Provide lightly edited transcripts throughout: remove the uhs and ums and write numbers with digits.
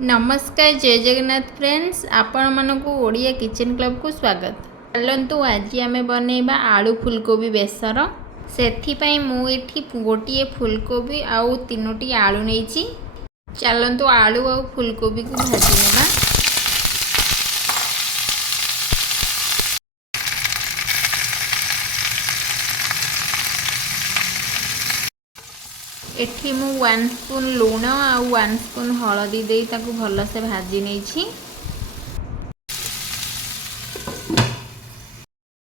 नमस्कार जय जगन्नाथ फ्रेंड्स आपण मानकु ओडिया किचन क्लब को स्वागत। चलतु आज आम बनइबा आलू फुलकोबी बेसर। से मुझे गोटे फुलकोबी आउ 3टी आलू नहीं। चलतु आलू आउ फुलकोबी को भाजी नेबा। एठी मु 1 स्पून लूण आ 1 स्पून हलदी दे ताकू भल से भाजी नहीं।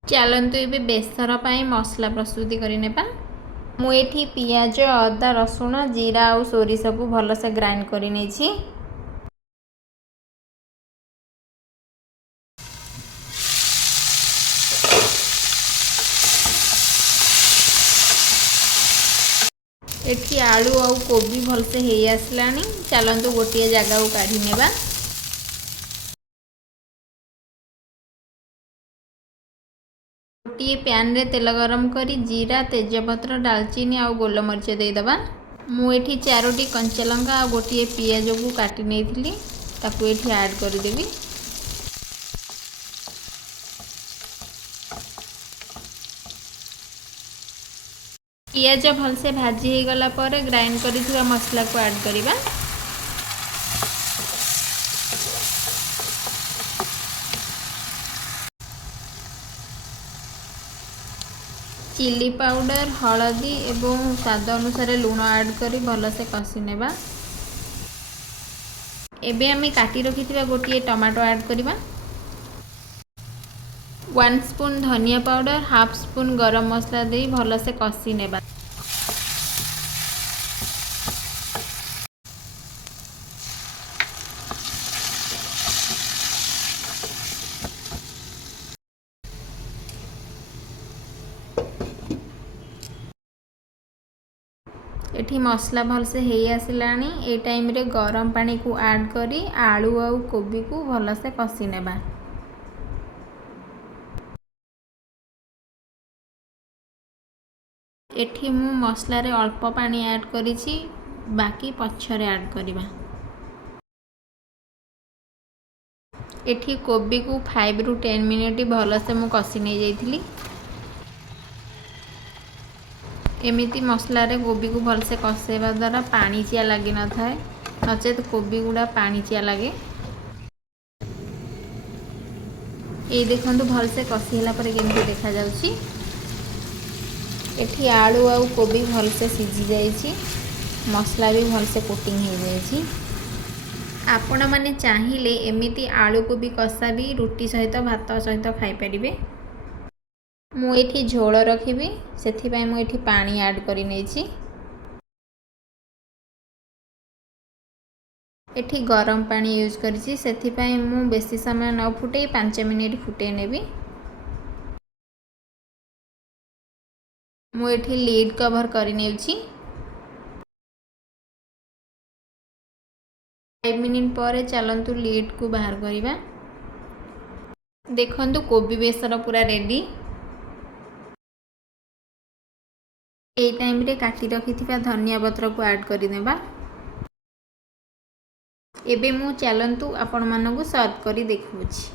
चलतु ये बेसर पाई मसला प्रस्तुति करनेबा। मुझे पियाज अदा रसुण जीरा और सोरिष को भल से ग्राइंड कर नहीं। एठी आलू और कोबी भल से हे आसलानी। चलतु गोटे जगह को काढ़ी नेबा। गोटे पैन रे तेल गरम करी जीरा तेजपत्र डालचीनी और गोलमरीच देदेबा। मुझे 4टी कंचा लंका और गोटे पियाज को काटी नहीं ताकू एठी ऐड करदेवी। पियाज भल से भाजी हो गला पर ग्राइंड करिथिबा मसला को ऐड करिबा। चिली पाउडर हलदी एवं स्वाद अनुसार लूण ऐड करी भल से कषि नेबा। एबे आमी काटी रखिथिबा गोटे टमाटो ऐड करिबा। 1 स्पून धनिया पाउडर हाफ स्पून गरम मसला दे भल से कषि नेबा। एठी मसला भल से हे आसिलानी। ए टाइम रे गरम पानी को ऐड करी आलू और कोबी को भल से कषि नेबा। एठी मु मसला रे अल्प पानी ऐड करिछि बाकी पछरे ऐड करिबा। एठी कोबी को 5 रु 10 मिनिट भल से मु कषि नहीं जाइथिली। एमिति मसला रे कोबी को भल से कषेबा द्वारा पानी चिया लगी न थाए नचेत कोबी गुड़ा पानी चिया लगे। ये देखंतु भल से कषि होला पर केमति देखा जाउची। एठी आलू आउ कोबी भल से सिझी जाइछि मसला भी भल से कोटिंग हो जाइछि। आपण माने चाहिले एमिति आलू कोबी कषा भी रुटी सहित भात सहित खाई परिबे। मु एठी झोल रखिबी सेथिपाई मु एठी पानी ऐड करि नेछि। एठी गरम पानी यूज करिछि सेथिपाई मु बेसी समय न फुटे 5 मिनिट फुटे नेबी। मु एठी लीड कवर करि नेछि। 5 मिनिट पर चलंतु लीड को बाहर करिबा। देखंतु कोबी बेसर पूरा रेडी। ए टाइम रे काटी रखिथिबा धनिया पत्र को ऐड करि देबा। एबे मु चलंतु आपण मानकु सर्व करी देखुछि।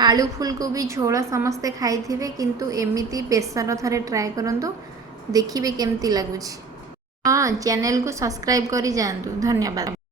आलू फुलकोबी झोल समस्ते खाइथिबे किंतु एमिति बेसर थरे ट्राई करंतु देखिबे केमति लागुछि। हां चैनल को सब्सक्राइब करी जानतु। धन्यवाद।